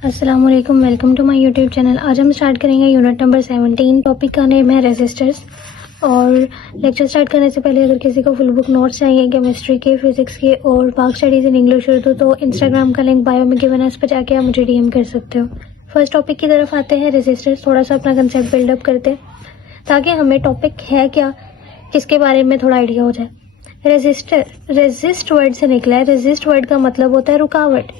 अस्सलाम वालेकुम, welcome to my YouTube channel. आज हम स्टार्ट करेंगे यूनिट नंबर 17। टॉपिक का नेम है रेजिस्टर्स। और लेक्चर स्टार्ट करने से पहले अगर किसी को फुल बुक नोट्स चाहिए केमिस्ट्री के, फिजिक्स के और बाकी स्टडीज इन इंग्लिश उर्दू, तो इंस्टाग्राम का लिंक बायो में गिवन है, उस पर जाके आप मुझे डीएम कर सकते हो। फर्स्ट टॉपिक की तरफ आते हैं, रेजिस्टर्स। थोड़ा सा अपना कंसेप्ट बिल्डअप करते हैं ताकि हमें टॉपिक है क्या इसके बारे में थोड़ा आइडिया हो जाए। रेजिस्टर रेजिस्ट वर्ड से निकला है। रेजिस्ट वर्ड का मतलब होता है रुकावट।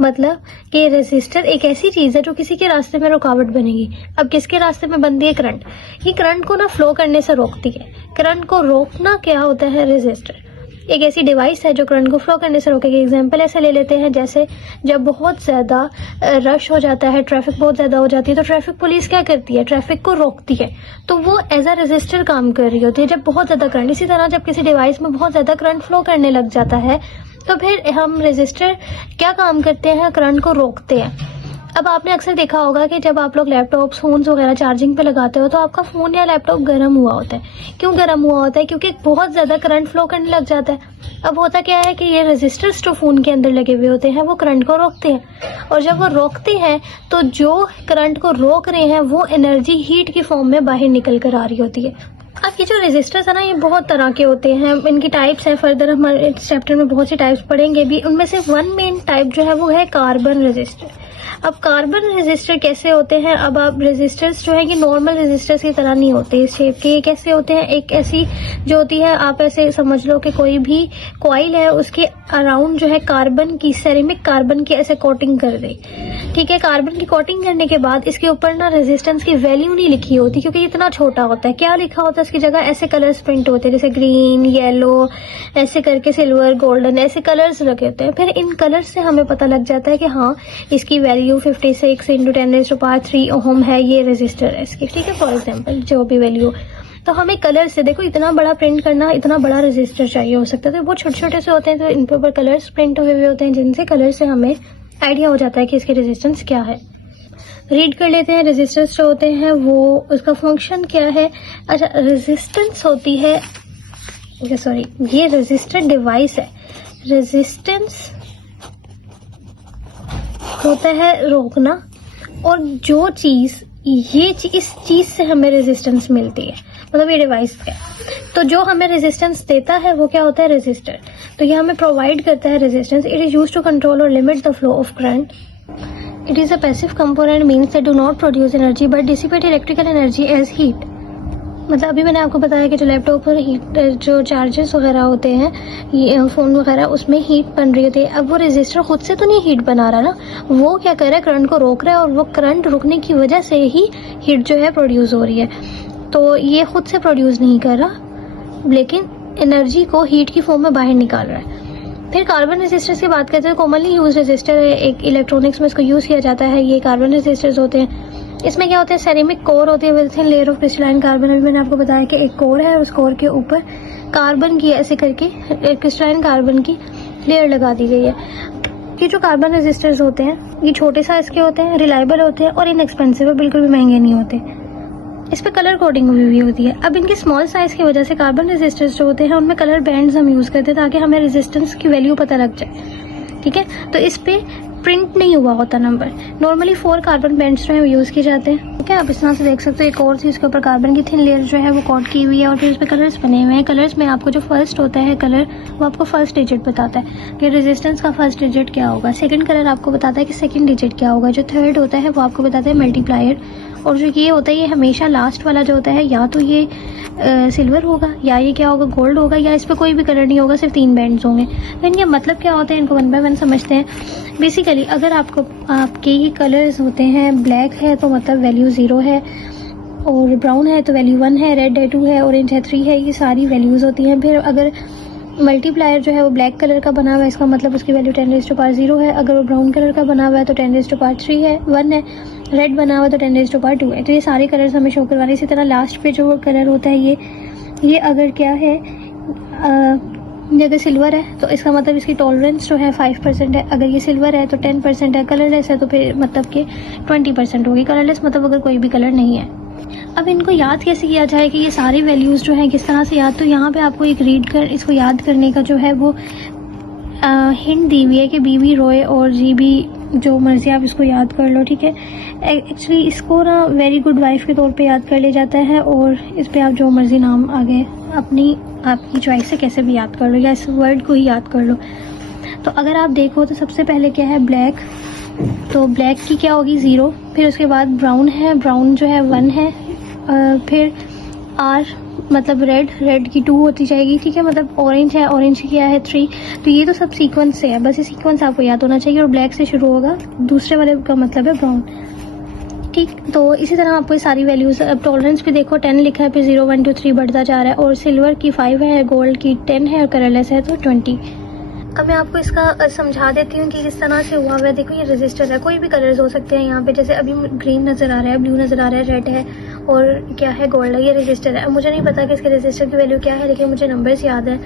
मतलब कि रेजिस्टर एक ऐसी चीज है जो किसी के रास्ते में रुकावट बनेगी। अब किसके रास्ते में बनती है? करंट। ये करंट को ना फ्लो करने से रोकती है। करंट को रोकना क्या होता है? रेजिस्टर एक ऐसी डिवाइस है जो करंट को फ्लो करने से रोकेगी। एग्जांपल ऐसे ले लेते हैं, जैसे जब बहुत ज्यादा रश हो जाता है, ट्रैफिक बहुत ज्यादा हो जाती है, तो ट्रैफिक पुलिस क्या करती है? ट्रैफिक को रोकती है। तो वो एज अ रेजिस्टर काम कर रही होती है जब बहुत ज्यादा करंट। इसी तरह जब किसी डिवाइस में बहुत ज्यादा करंट फ्लो करने लग जाता है तो फिर हम रेजिस्टर क्या काम करते हैं? करंट को रोकते हैं। अब आपने अक्सर देखा होगा कि जब आप लोग लैपटॉप फोन्स वगैरह चार्जिंग पे लगाते हो तो आपका फोन या लैपटॉप गर्म हुआ होता है। क्यों गर्म हुआ होता है? क्योंकि बहुत ज्यादा करंट फ्लो करने लग जाता है। अब होता क्या है कि ये रेजिस्टर्स जो फोन के अंदर लगे हुए होते हैं वो करंट को रोकते हैं, और जब वो रोकते हैं तो जो करंट को रोक रहे हैं वो एनर्जी हीट की फॉर्म में बाहर निकल कर आ रही होती है। अब ये जो रेजिस्टर्स है ना, ये बहुत तरह के होते हैं, इनकी टाइप्स हैं। फर्दर हमारे इस चैप्टर में बहुत सी टाइप्स पढ़ेंगे भी। उनमें से वन मेन टाइप जो है वो है कार्बन रेजिस्टर। अब कार्बन रेजिस्टर कैसे होते हैं? अब आप रेजिस्टर्स जो है कि नॉर्मल रेजिस्टर्स की तरह नहीं होते इस शेप के। ये कैसे होते हैं? एक ऐसी जो होती है, आप ऐसे समझ लो कि कोई भी कॉइल है, उसके अराउंड जो है कार्बन की, सेरेमिक कार्बन की ऐसे कोटिंग कर दे। ठीक है, कार्बन की कोटिंग करने के बाद इसके ऊपर ना रेजिस्टेंस की वैल्यू नहीं लिखी होती क्योंकि ये इतना छोटा होता है। क्या लिखा होता है इसकी जगह? ऐसे कलर्स प्रिंट होते हैं, जैसे ग्रीन, येलो, ऐसे करके सिल्वर, गोल्डन, ऐसे कलर्स लगे होते हैं। फिर इन कलर्स से हमें पता लग जाता है कि हाँ, इसकी वैल्यू 56 × 10⁻³ ओम है, ये रेजिस्टर है इसकी। ठीक है, फॉर एग्जाम्पल जो भी वैल्यू। तो हमें कलर से देखो, इतना बड़ा प्रिंट करना, इतना बड़ा रेजिस्टर चाहिए हो सकता है, तो वो छोटे छोटे से होते हैं, तो इन पे ऊपर कलर्स प्रिंट हुए हुए होते हैं, जिनसे कलर से हमें आइडिया हो जाता है कि इसकी रेजिस्टेंस क्या है। रीड कर लेते हैं रेजिस्टेंस जो होते हैं वो, उसका फंक्शन क्या है। अच्छा, रेजिस्टेंस होती है, सॉरी, ये रेजिस्टर डिवाइस है। रेजिस्टेंस होता है रोकना, और जो चीज, ये इस चीज से हमें रेजिस्टेंस मिलती है, मतलब ये डिवाइस है, तो जो हमें रेजिस्टेंस देता है वो क्या होता है? रेजिस्टर। तो ये हमें प्रोवाइड करता है resistance. It is used to control और limit the flow of current. It is a passive component, means that do not produce energy but dissipate electrical energy as heat. मतलब अभी मैंने आपको बताया कि जो लैपटॉप पर हीट, जो चार्जर्स वगैरह होते हैं, ये फोन वगैरह, उसमें हीट बन रही होती है। अब वो रेजिस्टर खुद से तो नहीं हीट बना रहा ना, वो क्या कर रहा है? करंट को रोक रहा है, और वो करंट रुकने की वजह से ही हीट जो है प्रोड्यूस हो रही है। तो ये खुद से प्रोड्यूस नहीं कर रहा, लेकिन एनर्जी को हीट की फॉर्म में बाहर निकाल रहा है। फिर कार्बन रेजिस्टर्स की बात करते हैं। कॉमनली यूज रेजिस्टर है, एक इलेक्ट्रॉनिक्स में इसको यूज किया जाता है। ये कार्बन रेजिस्टर्स होते हैं। इसमें क्या होता है? सेरेमिक कोर होती है with thin layer of crystalline carbon. अभी मैंने आपको बताया कि एक कोर है, उस कोर के ऊपर कार्बन की ऐसे करके क्रिस्टलाइन कार्बन की लेयर लगा दी गई है। ये जो कार्बन रेजिस्टर्स होते हैं ये छोटे साइज के होते हैं, रिलायबल होते हैं और इनएक्सपेंसिव है, बिल्कुल भी महंगे नहीं होते। इस पे कलर कोडिंग हुई होती है। अब इनके स्मॉल साइज की वजह से कार्बन रेजिस्टर्स जो होते हैं उनमें कलर बैंड्स हम यूज करते हैं ताकि हमें रेजिस्टेंस की वैल्यू पता लग जाए। ठीक है, तो इस पे प्रिंट नहीं हुआ होता नंबर। नॉर्मली 4 कार्बन बैंड्स जो है यूज किए जाते हैं। ठीक है, आप इस तरह से देख सकते हो, एक और इसके ऊपर कार्बन की थिन लेयर जो है वो कोट की हुई है, और फिर इस पे कलर्स बने हुए हैं। कलर्स में आपको जो फर्स्ट होता है कलर, वो आपको फर्स्ट डिजिट बताता है कि रेजिस्टेंस का फर्स्ट डिजिट क्या होगा। सेकंड कलर आपको बताता है कि सेकंड डिजिट क्या होगा। जो थर्ड होता है वो आपको बताता है मल्टीप्लायर। और जो ये होता है, ये हमेशा लास्ट वाला जो होता है, या तो ये सिल्वर होगा, या ये क्या होगा? गोल्ड होगा, या इस पे कोई भी कलर नहीं होगा, सिर्फ 3 बैंड्स होंगे। तो इनके मतलब क्या होते हैं, इनको 1 बाय 1 समझते हैं। बेसिकली अगर आपके ये कलर्स होते हैं, ब्लैक है तो मतलब वैल्यू 0 है, और ब्राउन है तो वैल्यू 1 है, रेड है 2 है, ऑरेंज है 3 है, ये सारी वैल्यूज होती हैं। फिर अगर मल्टीप्लायर जो है वो ब्लैक कलर का बना हुआ है, इसका मतलब उसकी वैल्यू 10⁻0 है। अगर वो ब्राउन कलर का बना हुआ है तो 10⁻3 है, 1 है। रेड बना हुआ है तो 10⁻2 है। तो ये सारे कलर्स हमें शो करवाने। इसी तरह लास्ट पे जो कलर होता है ये अगर क्या है, अगर सिल्वर है तो इसका मतलब इसकी टॉलरेंस जो है 5% है। अगर ये सिल्वर है तो 10% है। कलरलेस है तो फिर मतलब कि 20% होगी। कलरलेस मतलब अगर कोई भी कलर नहीं है। अब इनको याद कैसे किया जाए कि ये सारी वैल्यूज जो हैं किस तरह से याद? तो यहाँ पे आपको एक इसको याद करने का जो है वो हिंट दी हुई है कि बीबी रॉय और जीबी जो मर्जी आप इसको याद कर लो, ठीक है। एक्चुअली इसको ना वेरी गुड वाइफ के तौर पे याद कर लिया जाता है, और इस पे आप जो मर्जी नाम आगे आपकी चॉइस से कैसे भी याद कर लो, या इस वर्ड को ही याद कर लो। तो अगर आप देखो तो सबसे पहले क्या है, ब्लैक, तो ब्लैक की क्या होगी 0, फिर उसके बाद ब्राउन है, ब्राउन जो है 1 है, फिर आर मतलब रेड की 2 होती जाएगी, ठीक है। मतलब ऑरेंज है, ऑरेंज की क्या है 3। तो ये तो सब सीक्वेंस से है, बस ये सीक्वेंस आपको याद होना चाहिए, और ब्लैक से शुरू होगा, दूसरे वाले का मतलब है ब्राउन, ठीक। तो इसी तरह आपको ये सारी वैल्यूज, अब टॉलरेंस भी देखो 10 लिखा है, फिर 0 1 2 3 बढ़ता जा रहा है, और सिल्वर की 5 है, गोल्ड की 10 है, और कलरलेस है तो 20। अब मैं आपको इसका समझा देती हूँ कि किस तरह से हुआ हुआ है। देखो ये रजिस्टर है, कोई भी कलर्स हो सकते हैं यहाँ पे, जैसे अभी ग्रीन नज़र आ रहा है, ब्लू नज़र आ रहा है, रेड है, और क्या है गोल्ड है, ये रजिस्टर है। अब मुझे नहीं पता कि इसके रजिस्टर की वैल्यू क्या है, लेकिन मुझे नंबर्स याद है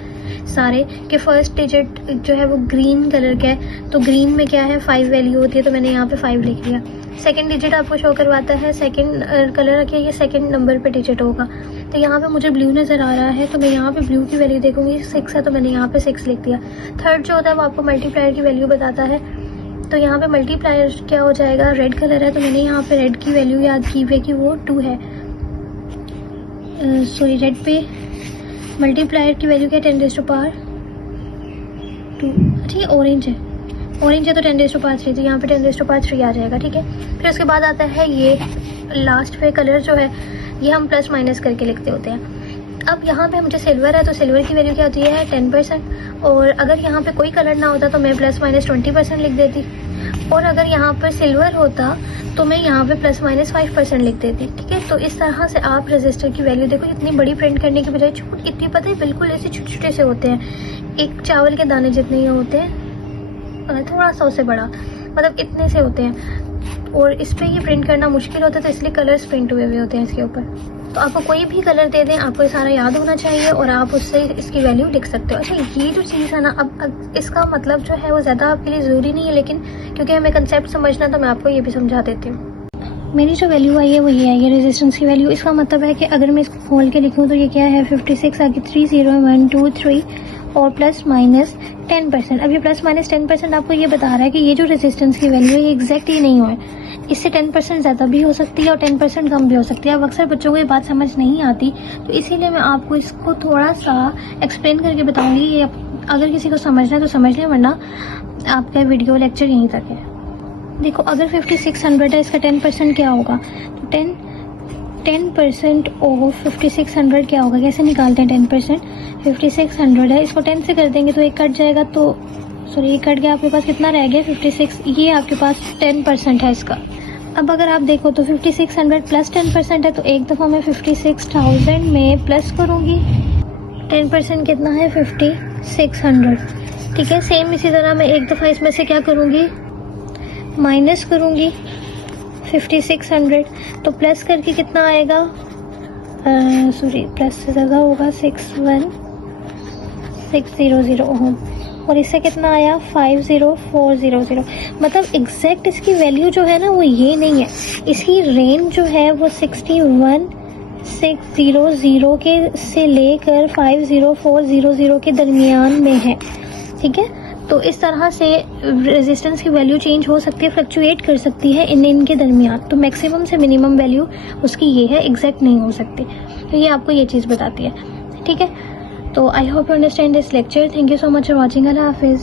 सारे कि फर्स्ट डिजिट जो है वो ग्रीन कलर का है, तो ग्रीन में क्या है 5 वैल्यू होती है, तो मैंने यहाँ पे 5 लिख लिया। सेकंड डिजिट आपको शो करवाता है, सेकंड कलर रखिए, ये सेकंड नंबर पे डिजिट होगा। तो यहाँ पे मुझे ब्लू नज़र आ रहा है, तो मैं यहाँ पे ब्लू की वैल्यू देखूंगी, 6 है, तो मैंने यहाँ पे 6 लिख दिया। थर्ड जो होता है वो आपको मल्टीप्लायर की वैल्यू बताता है, तो यहाँ पे मल्टीप्लायर क्या हो जाएगा, रेड कलर है, तो मैंने यहाँ पे रेड की वैल्यू याद की हुई कि वो 2 है। सॉरी, रेड पे मल्टीप्लायर की वैल्यू क्या है, 10 रेज़ टू पावर 2। अच्छा, ये ऑरेंज है तो 10 रेज़ टू पावर 3, तो यहाँ पे 10 रेज़ टू पावर 3 आ जाएगा, ठीक है। फिर उसके बाद आता है ये लास्ट पे कलर जो है, ये हम प्लस माइनस करके लिखते होते हैं। अब यहाँ पे मुझे सिल्वर है, तो सिल्वर की वैल्यू क्या होती है 10%, और अगर यहाँ पे कोई कलर ना होता तो मैं प्लस माइनस 20% लिख देती, और अगर यहाँ पर सिल्वर होता तो मैं यहाँ पे प्लस माइनस 5% लिख देती, ठीक है। तो इस तरह से आप रजिस्टर की वैल्यू देखो, इतनी बड़ी प्रिंट करने की बजाय छोटी, इतनी पता है बिल्कुल ऐसे छोटे छोटे से होते हैं, एक चावल के दाने जितने ही होते हैं, थोड़ा सा उससे बड़ा, मतलब इतने से होते हैं, और इस पर ये प्रिंट करना मुश्किल होता है, तो इसलिए कलर्स प्रिंट हुए हुए होते हैं इसके ऊपर। तो आपको कोई भी कलर दे दें, आपको ये सारा याद होना चाहिए, और आप उससे इसकी वैल्यू लिख सकते हो। अच्छा, ये जो चीज़ है ना, अब इसका मतलब जो है वो ज़्यादा आपके लिए ज़रूरी नहीं है, लेकिन क्योंकि हमें कंसेप्ट समझना, तो मैं आपको ये भी समझा देती हूँ। मेरी जो वैल्यू आई है वो ये है, ये रेजिस्टेंस की वैल्यू। इसका मतलब है कि अगर मैं इसको खोल के लिखूँ तो ये क्या है 56, आगे 3 0 1 2 3 और प्लस माइनस 10%। अब ये प्लस माइनस 10% आपको ये बता रहा है कि ये जो रेजिस्टेंस की वैल्यू है ये एग्जैक्ट ही नहीं है, इससे 10% ज़्यादा भी हो सकती है और 10% कम भी हो सकती है। अब अक्सर बच्चों को ये बात समझ नहीं आती, तो इसीलिए मैं आपको इसको थोड़ा सा एक्सप्लेन करके बताऊंगी। ये अगर किसी को समझना है तो समझ लें, वरना आपका वीडियो लेक्चर यहीं तक है। देखो, अगर 5600 है, इसका 10% क्या होगा, तो 10% ऑफ 5600 क्या होगा, कैसे निकालते हैं 10%। 5600 है, इसको 10 से कर देंगे तो एक कट जाएगा, तो सॉरी ये कट गया, आपके पास कितना रह गया 56, ये आपके पास 10% है इसका। अब अगर आप देखो तो 5600 प्लस 10% है, तो एक दफ़ा मैं 56,000 में प्लस करूँगी, 10% कितना है 5600, ठीक है। सेम इसी तरह मैं एक दफ़ा इसमें से क्या करूँगी, माइनस करूँगी 5600, तो प्लस करके कितना आएगा, सॉरी प्लस से ज़्यादा होगा 61600 ओम, और इससे कितना आया 50400। मतलब एग्जैक्ट इसकी वैल्यू जो है ना वो ये नहीं है, इसकी रेंज जो है वो 61600 के से लेकर 50400 के दरमियान में है, ठीक है। तो इस तरह से रेजिस्टेंस की वैल्यू चेंज हो सकती है, फ्लक्चुएट कर सकती है इनके दरमियान। तो मैक्सिमम से मिनिमम वैल्यू उसकी ये है, एग्जैक्ट नहीं हो सकती। तो ये आपको ये चीज़ बताती है, ठीक है। तो I hope you understand this lecture. Thank you so much for watching. अल्लाह हाफिज़।